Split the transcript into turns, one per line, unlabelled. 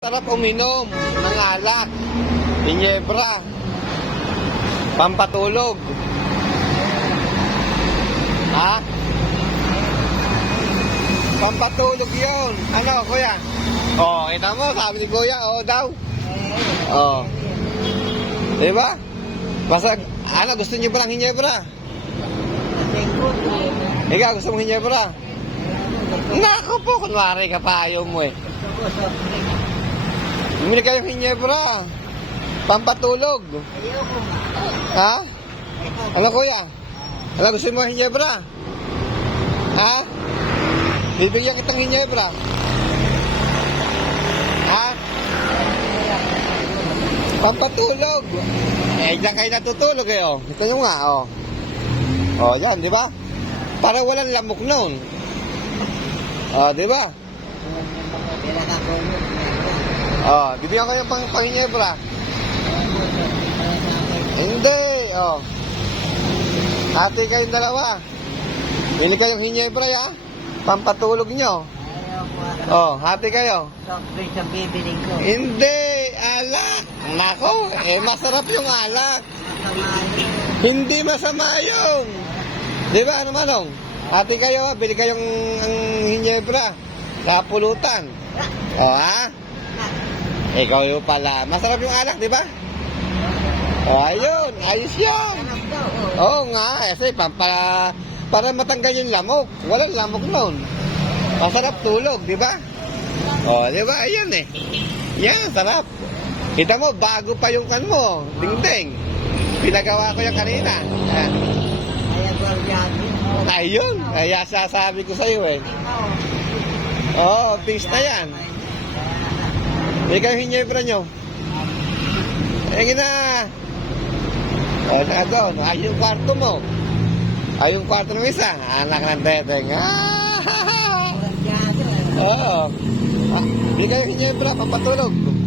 Sarap uminom ng alak, Ginebra, pampatulog. Ha? Pampatulog yun. Ano, kuya? Oh, kita mo, sabi ni kuya, oo daw. Oh. Di ba? Basta, ano, gusto niyo ba ng Ginebra? Ikaw, gusto mo Ginebra? Nako po, kunwari ka pa, ayaw mo eh. Bumili kayong Ginebra. Pampatulog. Ha? Ano kuya? Ano gusto mo Ginebra? Ha? Bibigyan kitang Ginebra. Ha? Pampatulog. Eh, diyan kayo natutulog eh, oh. Ito nyo nga, oh. Oh, yan, di ba? Para walang lamok noon. Oh, di ba? Oh, bibigyan ko yung pang, pang Ginebra. Hindi, oh. Ate kayong dalawa. Bili kayong Ginebra, ya. Pampatulog nyo. Oh, hati kayo.
Soft drinks ang ko.
Hindi, alak. Nako, eh masarap yung alak. Hindi masama yung. Di ba, ano manong? Hati kayo, bili kayong ang Ginebra. Sa pulutan. Oh, ha? Ikaw yung pala. Masarap yung alak, di ba? Oh, ayun. Ayos yun.
Oh.
Oo nga, kasi pampa, para matanggal yung lamok. Walang lamok noon. Masarap tulog, di ba? Oh, di ba? Ayun eh. Yan, sarap. Kita mo, bago pa yung kan mo. Ding-ding. Pinagawa ko yung kanina. Yan. Ayun, kaya sasabi ko sa'yo eh. Oo, oh, peace na yan. Ikaw yung Ginebra nyo. Eh, na. O, na doon. Ay, yung kwarto mo. Ay, yung kwarto ng isa. Anak ng teteng. Ah!
Eh.
Oo. Ah, bigay yung Ginebra, pampatulog.